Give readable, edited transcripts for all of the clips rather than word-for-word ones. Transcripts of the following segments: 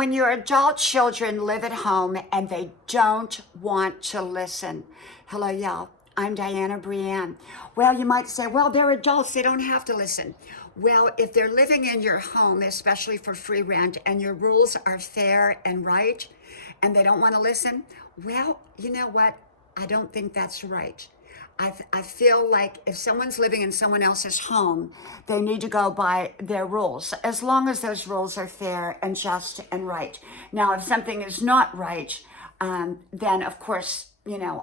When your adult children live at home and they don't want to listen. Hello, y'all. I'm Diana Brienne. Well, you might say, well, they're adults. They don't have to listen. Well, if they're living in your home, especially for free rent, and your rules are fair and right, and they don't want to listen, well, you know what? I don't think that's right. I feel like if someone's living in someone else's home, they need to go by their rules, as long as those rules are fair and just and right. Now, if something is not right, then of course,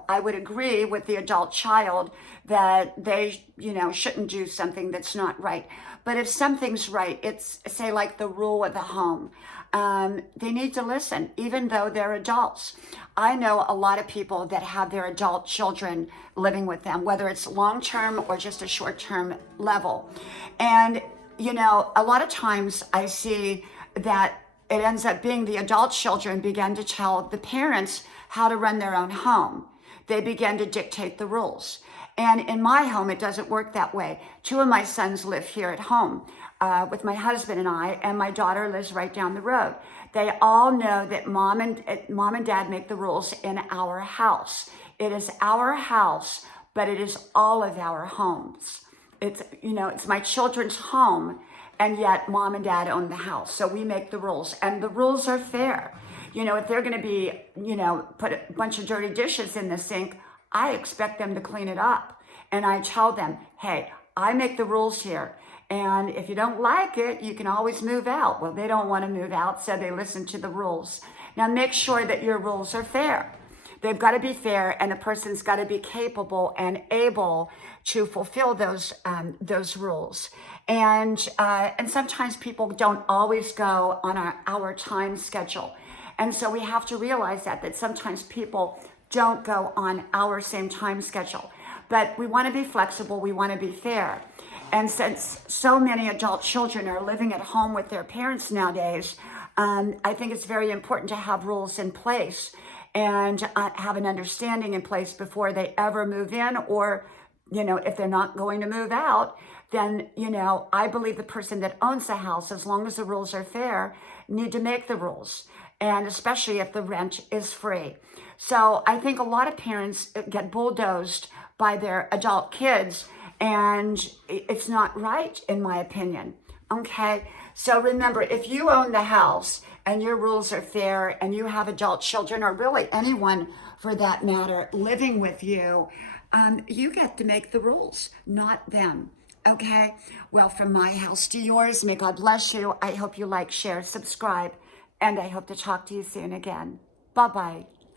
I would agree with the adult child that they, shouldn't do something that's not right. But if something's right, it's say like the rule of the home. They need to listen, even though they're adults. I know a lot of people that have their adult children living with them, whether it's long-term or just a short-term level. And, a lot of times I see that it ends up being the adult children begin to tell the parents how to run their own home. They begin to dictate the rules. And in my home, it doesn't work that way. Two of my sons live here at home with my husband and my daughter lives right down the road. They all know that mom and dad make the rules in our house. It is our house, but it is all of our homes. It's my children's home, and yet mom and dad own the house. So we make the rules, and the rules are fair. If they're going to be, put a bunch of dirty dishes in the sink, I expect them to clean it up. And I tell them, hey, I make the rules here. And if you don't like it, you can always move out. Well, they don't want to move out, so they listen to the rules. Now, make sure that your rules are fair. They've got to be fair, and a person's got to be capable and able to fulfill those rules. And sometimes people don't always go on our time schedule. And so we have to realize that sometimes people don't go on our same time schedule. But we want to be flexible, we want to be fair. And since so many adult children are living at home with their parents nowadays, I think it's very important to have rules in place and have an understanding in place before they ever move in, or, if they're not going to move out, then, I believe the person that owns the house, as long as the rules are fair, need to make the rules. And especially if the rent is free. So I think a lot of parents get bulldozed by their adult kids, and it's not right, in my opinion. Okay, so remember, if you own the house and your rules are fair and you have adult children, or really anyone for that matter, living with you, you get to make the rules, not them. Okay, well, from my house to yours, may God bless you. I hope you like, share, subscribe, and I hope to talk to you soon again. Bye-bye.